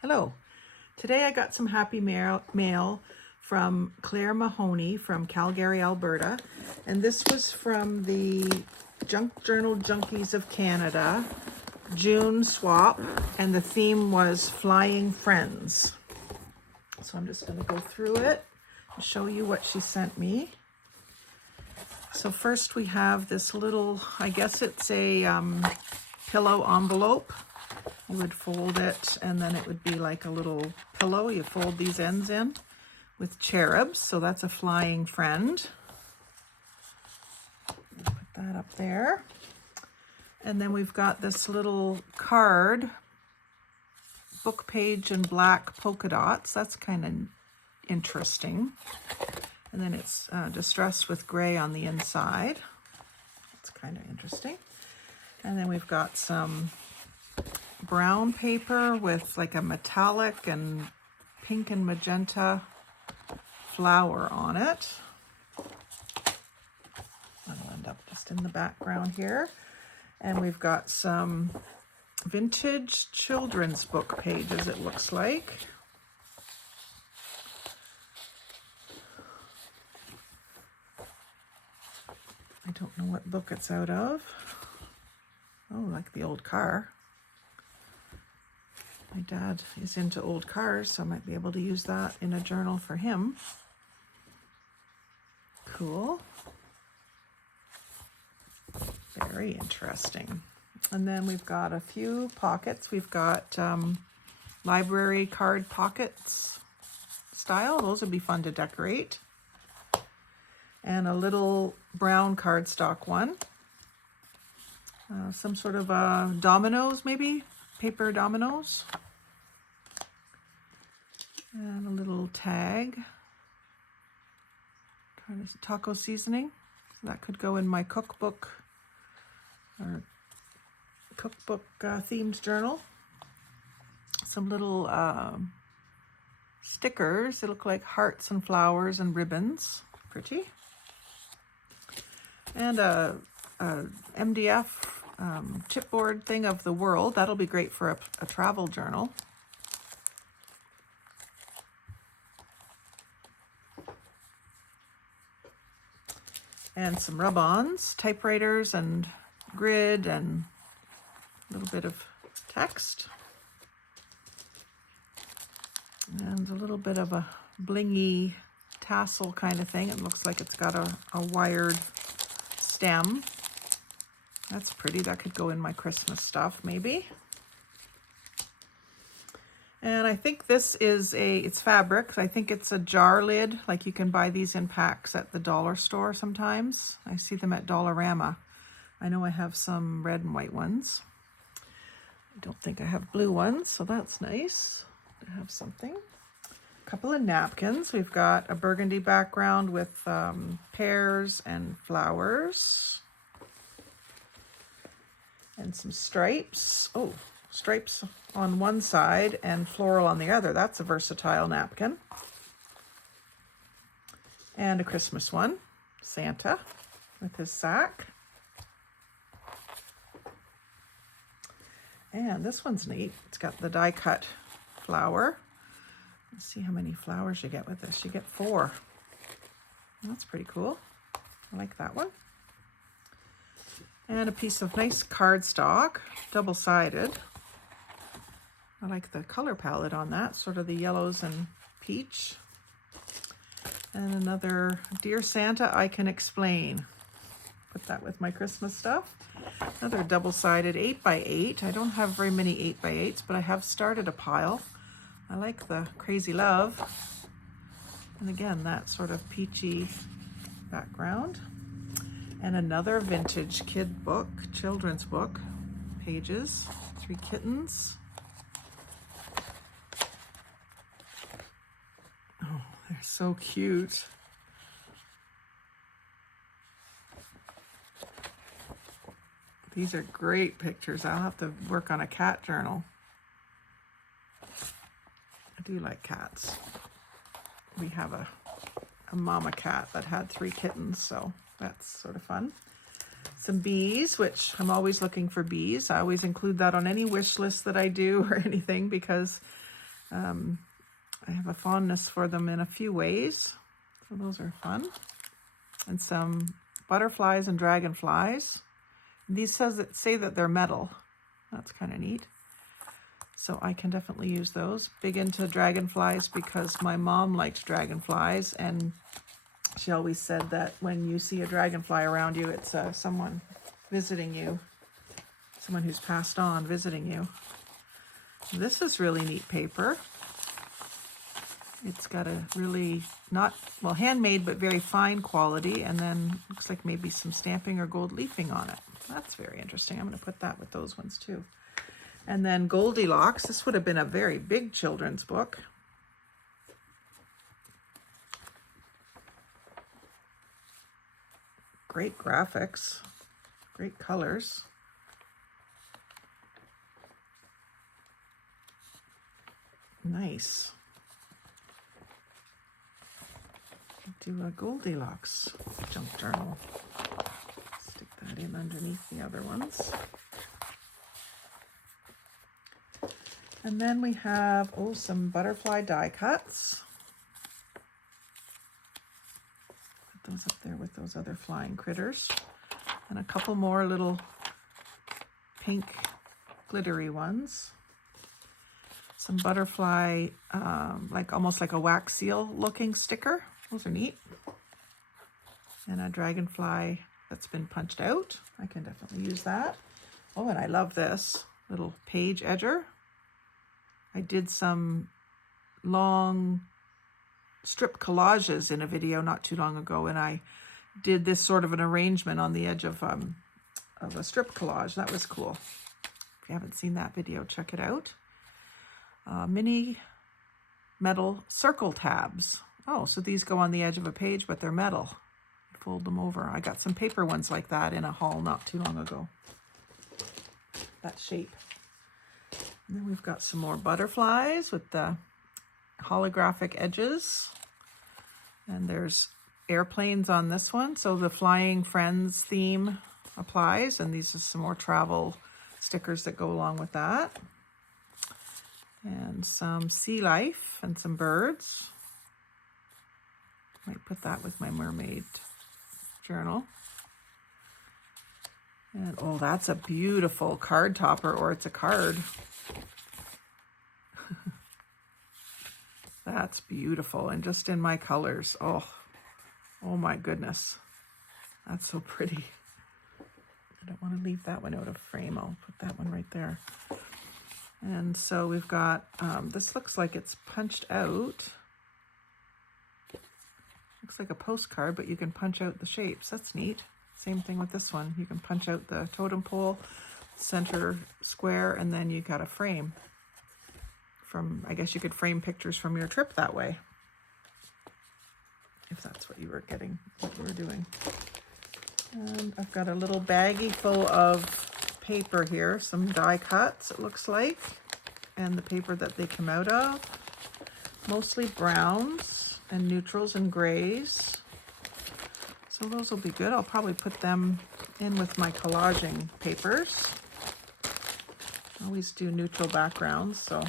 Hello. Today I got some happy mail from Claire Mahoney from Calgary, Alberta. And this was from the Junk Journal Junkies of Canada June swap. And the theme was Flying Friends. So I'm just going to go through it and show you what she sent me. So first we have this little, I guess it's a pillow envelope. You would fold it and then it would be like a little pillow. You fold these ends in with cherubs. So that's a flying friend. Put that up there. And then we've got this little card, book page in black polka dots. That's kind of interesting. And then it's distressed with gray on the inside. That's kind of interesting. And then we've got some brown paper with like a metallic and pink and magenta flower on it. That'll end up just in the background here. And we've got some vintage children's book pages, it looks like. I don't know what book it's out of. Oh, like the old car. My dad is into old cars, so I might be able to use that in a journal for him. Cool. Very interesting. And then we've got a few pockets. We've got library card pockets style. Those would be fun to decorate. And a little brown cardstock one. Some sort of dominoes, maybe? Paper dominoes. And a little tag. Taco seasoning. So that could go in my cookbook or cookbook themed journal. Some little stickers. They look like hearts and flowers and ribbons. Pretty. And a MDF chipboard thing of the world. That'll be great for a travel journal. And some rub-ons, typewriters and grid and a little bit of text. And a little bit of a blingy tassel kind of thing. It looks like it's got a wired stem. That's pretty. That could go in my Christmas stuff, maybe. And I think this is it's fabric. I think it's a jar lid. Like you can buy these in packs at the dollar store sometimes. I see them at Dollarama. I know I have some red and white ones. I don't think I have blue ones, so that's nice to have something. A couple of napkins. We've got a burgundy background with pears and flowers. And some stripes. Oh, stripes on one side and floral on the other. That's a versatile napkin. And a Christmas one. Santa with his sack. And this one's neat. It's got the die cut flower. Let's see how many flowers you get with this. You get 4. That's pretty cool. I like that one. And a piece of nice cardstock, double-sided. I like the color palette on that, sort of the yellows and peach. And another Dear Santa, I Can Explain. Put that with my Christmas stuff. Another double-sided 8x8. I don't have very many 8x8s, but I have started a pile. I like the Crazy Love. And again, that sort of peachy background. And another vintage kid book, children's book, pages, 3 kittens. Oh, they're so cute. These are great pictures. I'll have to work on a cat journal. I do like cats. We have a mama cat that had 3 kittens, so that's sort of fun. Some bees, which I'm always looking for bees. I always include that on any wish list that I do or anything because I have a fondness for them in a few ways. So those are fun. And some butterflies and dragonflies. These say that they're metal. That's kind of neat. So I can definitely use those. Big into dragonflies because my mom liked dragonflies, and she always said that when you see a dragonfly around you, it's someone visiting you, someone who's passed on visiting you. This is really neat paper. It's got a really handmade, but very fine quality, and then looks like maybe some stamping or gold leafing on it. That's very interesting. I'm going to put that with those ones too. And then Goldilocks. This would have been a very big children's book. Great graphics, great colors. Nice. Do a Goldilocks junk journal. Stick that in underneath the other ones. And then we have, some butterfly die cuts. Put those up there with those other flying critters. And a couple more little pink glittery ones. Some butterfly, almost like a wax seal looking sticker. Those are neat. And a dragonfly that's been punched out. I can definitely use that. Oh, and I love this little page edger. I did some long strip collages in a video not too long ago, and I did this sort of an arrangement on the edge of a strip collage. That was cool. If you haven't seen that video, check it out. Mini metal circle tabs. Oh, so these go on the edge of a page, but they're metal. Fold them over. I got some paper ones like that in a haul not too long ago. That shape. And then we've got some more butterflies with the holographic edges. And there's airplanes on this one. So the Flying Friends theme applies. And these are some more travel stickers that go along with that. And some sea life and some birds. Might put that with my mermaid journal. And oh, that's a beautiful card topper, or it's a card. That's beautiful, and just in my colors. Oh my goodness. That's so pretty. I don't want to leave that one out of frame. I'll put that one right there. And so we've got, this looks like it's punched out. Looks like a postcard, but you can punch out the shapes. That's neat. Same thing with this one. You can punch out the totem pole, center square, and then you got a frame. I guess you could frame pictures from your trip that way. If that's what you were doing. And I've got a little baggie full of paper here, some die cuts it looks like, and the paper that they come out of. Mostly browns and neutrals and grays. So those will be good. I'll probably put them in with my collaging papers. I always do neutral backgrounds, so.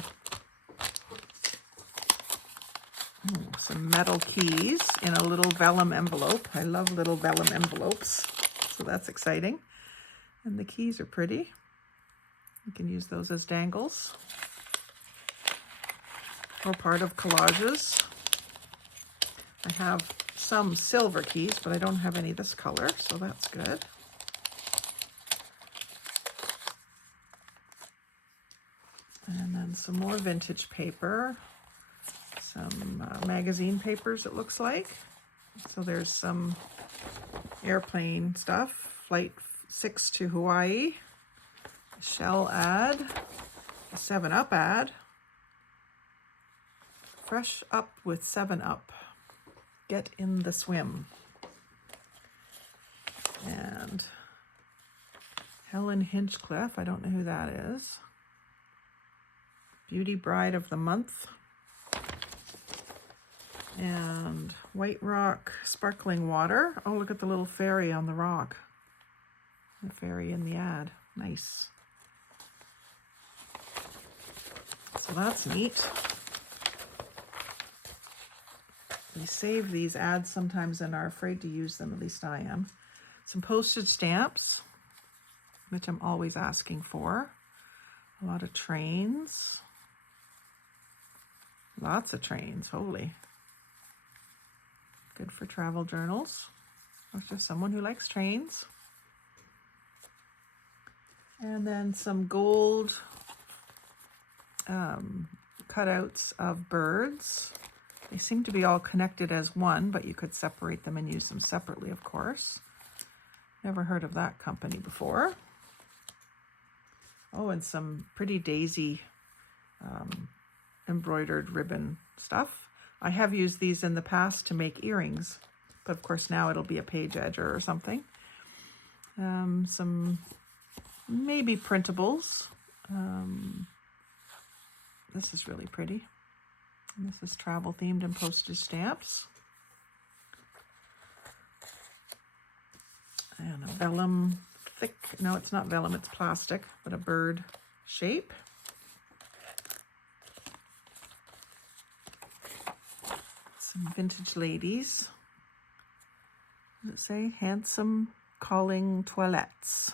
Some metal keys in a little vellum envelope. I love little vellum envelopes, so that's exciting. And the keys are pretty. You can use those as dangles or part of collages. I have some silver keys, but I don't have any this color, so that's good. And then some more vintage paper. Some magazine papers, it looks like. So there's some airplane stuff. Flight 6 to Hawaii. A Shell ad. A 7-Up ad. Fresh up with 7-Up. Get in the swim. And Helen Hinchcliffe, I don't know who that is. Beauty Bride of the Month. And White Rock Sparkling Water. Oh, look at the little fairy on the rock. The fairy in the ad. Nice. So that's neat. We save these ads sometimes and are afraid to use them, at least I am. Some postage stamps, which I'm always asking for. A lot of trains. Lots of trains, holy. Good for travel journals. Or just someone who likes trains. And then some gold cutouts of birds. They seem to be all connected as one, but you could separate them and use them separately, of course. Never heard of that company before. Oh, and some pretty daisy embroidered ribbon stuff. I have used these in the past to make earrings, but of course now it'll be a page edger or something. Some maybe printables. This is really pretty. And this is travel themed and postage stamps. And a vellum thick, no, it's not vellum, it's plastic, but a bird shape. Some vintage ladies. What does it say? Handsome calling toilettes.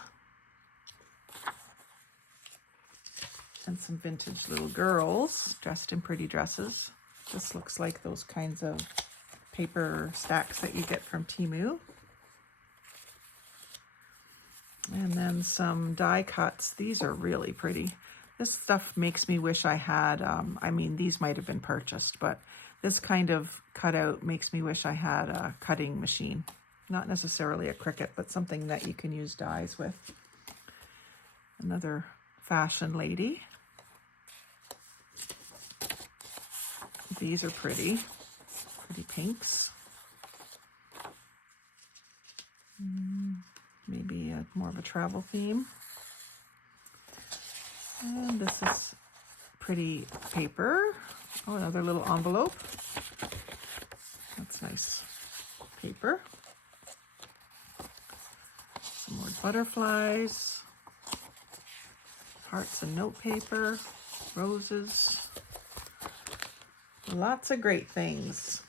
And some vintage little girls dressed in pretty dresses. This looks like those kinds of paper stacks that you get from Temu. And then some die cuts. These are really pretty. This stuff makes me wish I had, I mean, these might have been purchased, but this kind of cutout makes me wish I had a cutting machine. Not necessarily a Cricut, but something that you can use dies with. Another fashion lady. These are pretty pinks. Maybe more of a travel theme. And this is pretty paper. Oh, another little envelope. That's nice paper. Some more butterflies. Hearts and note paper. Roses. Lots of great things.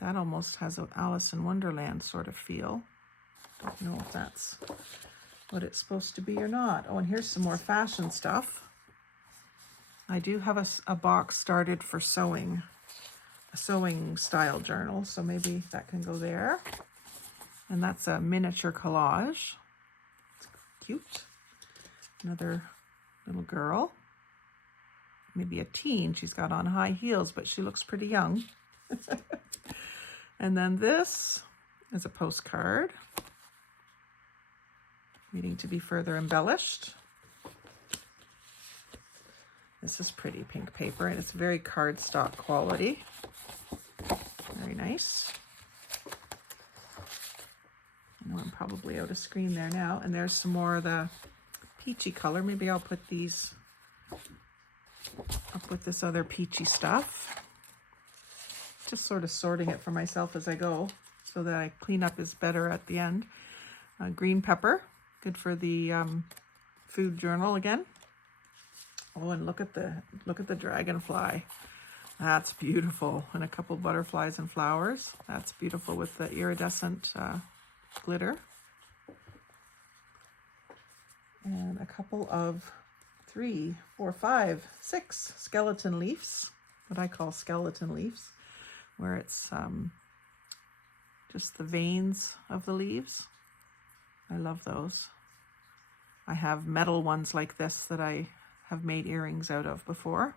That almost has an Alice in Wonderland sort of feel. Don't know if that's what it's supposed to be or not. Oh, and here's some more fashion stuff. I do have a box started for sewing, a sewing style journal, so maybe that can go there. And that's a miniature collage. It's cute. Another little girl. Maybe a teen. She's got on high heels, but she looks pretty young. And then this is a postcard. Needing to be further embellished. This is pretty pink paper, and it's very cardstock quality. Very nice. I know I'm probably out of screen there now. And there's some more of the peachy color. Maybe I'll put these up with this other peachy stuff. Just sort of sorting it for myself as I go so that I clean up is better at the end. Green pepper, good for the food journal again. Oh, and look at the dragonfly. That's beautiful. And a couple butterflies and flowers. That's beautiful with the iridescent glitter. And a couple of 3, 4, 5, 6 skeleton leaves, what I call skeleton leaves, where it's just the veins of the leaves. I love those. I have metal ones like this that I have made earrings out of before.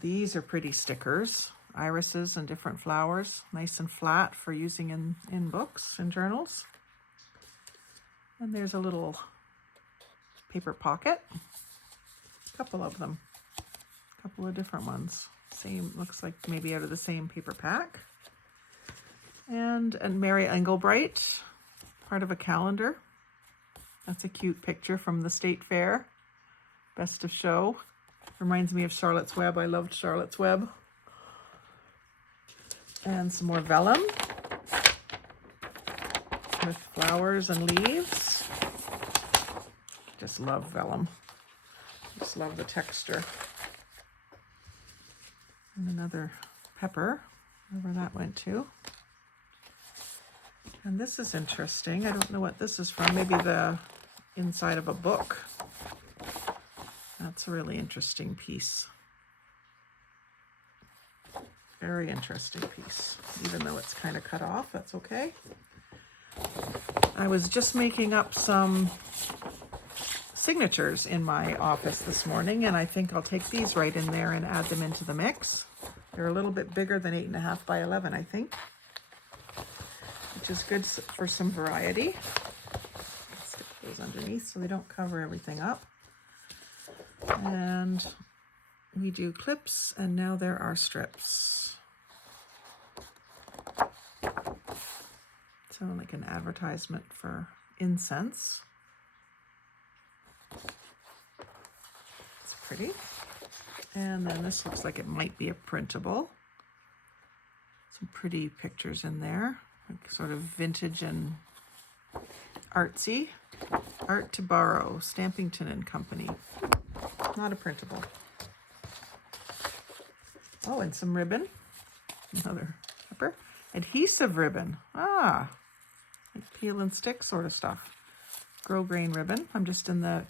These are pretty stickers, irises and different flowers, nice and flat for using in books and journals. And there's a little paper pocket, a couple of them, a couple of different ones. Same, looks like maybe out of the same paper pack. And Mary Engelbright, part of a calendar. That's a cute picture from the State Fair. Best of show. Reminds me of Charlotte's Web. I loved Charlotte's Web. And some more vellum with flowers and leaves. Just love vellum. Just love the texture. And another pepper, wherever that went to. And this is interesting. I don't know what this is from. Maybe the inside of a book. That's a really interesting piece. Very interesting piece. Even though it's kind of cut off, that's okay. I was just making up some signatures in my office this morning, and I think I'll take these right in there and add them into the mix. They're a little bit bigger than 8.5 by 11, I think, which is good for some variety. Stick those underneath so they don't cover everything up. And we do clips, and now there are strips. So like an advertisement for incense. It's pretty. And then this looks like it might be a printable. Some pretty pictures in there, like sort of vintage and artsy. Art to Borrow, Stampington and Company. Not a printable. Oh, and some ribbon. Another pepper. Adhesive ribbon. Ah, like peel and stick sort of stuff. Grosgrain ribbon. I'm just in the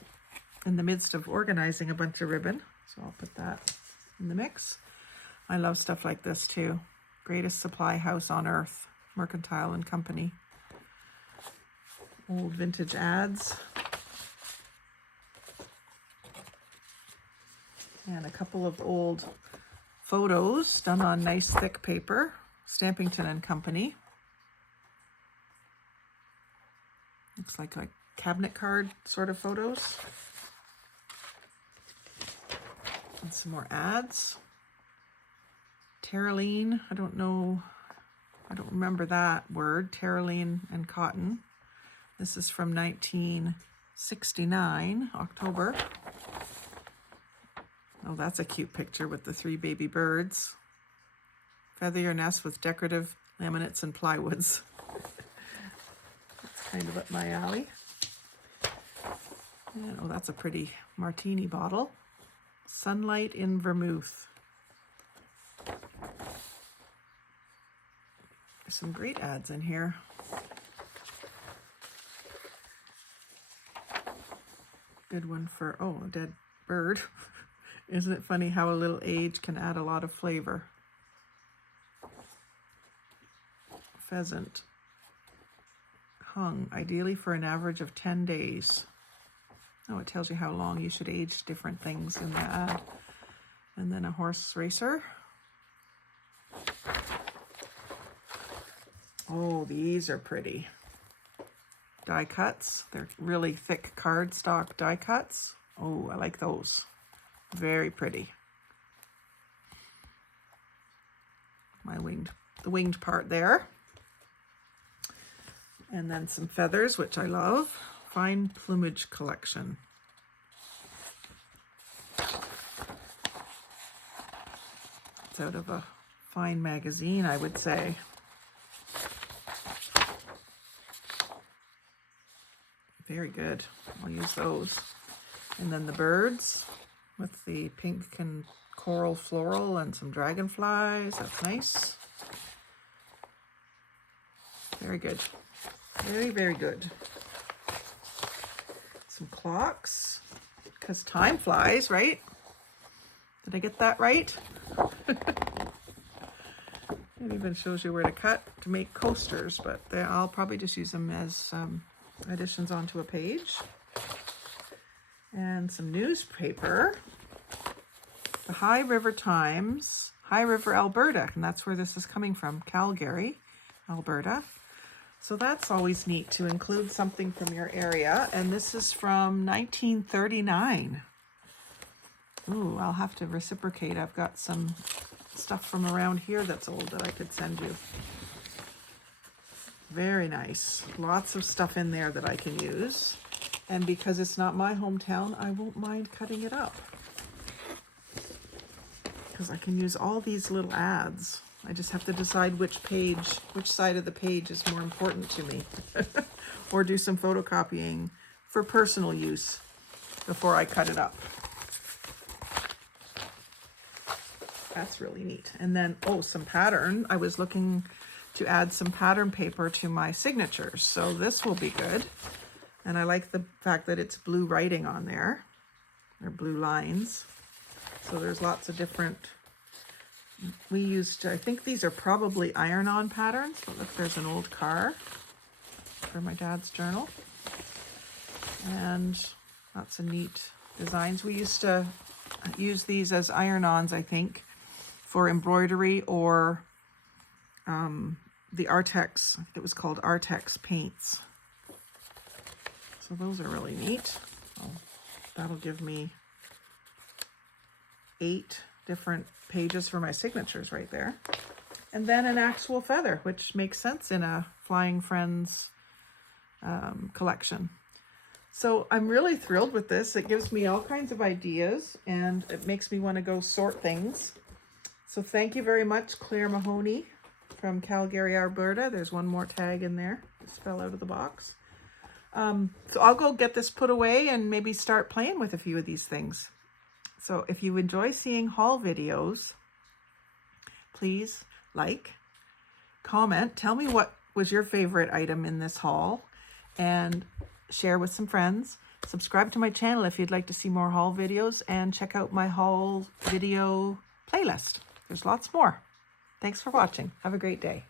midst of organizing a bunch of ribbon, so I'll put that in the mix. I love stuff like this too. Greatest supply house on earth, Mercantile and Company. Old vintage ads. And a couple of old photos done on nice thick paper, Stampington and Company. Looks like cabinet card sort of photos. And some more ads. Terraline, I don't remember that word, terraline and cotton. This is from 1969, October. Oh, that's a cute picture with the 3 baby birds. Feather your nest with decorative laminates and plywoods. That's kind of up my alley. And, oh, that's a pretty martini bottle. Sunlight in Vermouth. There's some great ads in here. Good one for, oh, a dead bird. Isn't it funny how a little age can add a lot of flavor? Pheasant. Hung, ideally for an average of 10 days. Oh, it tells you how long you should age different things in the ad. And then a horse racer. Oh, these are pretty. Die cuts. They're really thick cardstock die cuts. Oh, I like those. Very pretty. The winged part there. And then some feathers, which I love. Fine plumage collection. It's out of a fine magazine, I would say. Very good. I'll use those. And then the birds with the pink and coral floral and some dragonflies. That's nice. Very good. Very, very good. Some clocks, because time flies, right? Did I get that right? It even shows you where to cut to make coasters, but I'll probably just use them as additions onto a page. And some newspaper. The High River Times, High River, Alberta, and that's where this is coming from, Calgary, Alberta. So that's always neat to include something from your area. And this is from 1939. Ooh, I'll have to reciprocate. I've got some stuff from around here that's old that I could send you. Very nice. Lots of stuff in there that I can use. And because it's not my hometown, I won't mind cutting it up. Because I can use all these little ads. I just have to decide which side of the page is more important to me. Or do some photocopying for personal use before I cut it up. That's really neat. And then, oh, some pattern. I was looking to add some pattern paper to my signatures. So this will be good. And I like the fact that it's blue writing on there, or blue lines. So there's lots of different, we used, I think these are probably iron-on patterns. But look, there's an old car for my dad's journal. And lots of neat designs. We used to use these as iron-ons, I think, for embroidery or the Artex, I think it was called Artex paints. So those are really neat. Oh, that'll give me 8 different pages for my signatures right there. And then an actual feather, which makes sense in a Flying Friends collection. So I'm really thrilled with this. It gives me all kinds of ideas and it makes me want to go sort things. So thank you very much, Claire Mahoney from Calgary, Alberta. There's one more tag in there. Just fell out of the box. So I'll go get this put away and maybe start playing with a few of these things. So if you enjoy seeing haul videos, please like, comment, tell me what was your favorite item in this haul, and share with some friends. Subscribe to my channel if you'd like to see more haul videos, and check out my haul video playlist. There's lots more. Thanks for watching. Have a great day.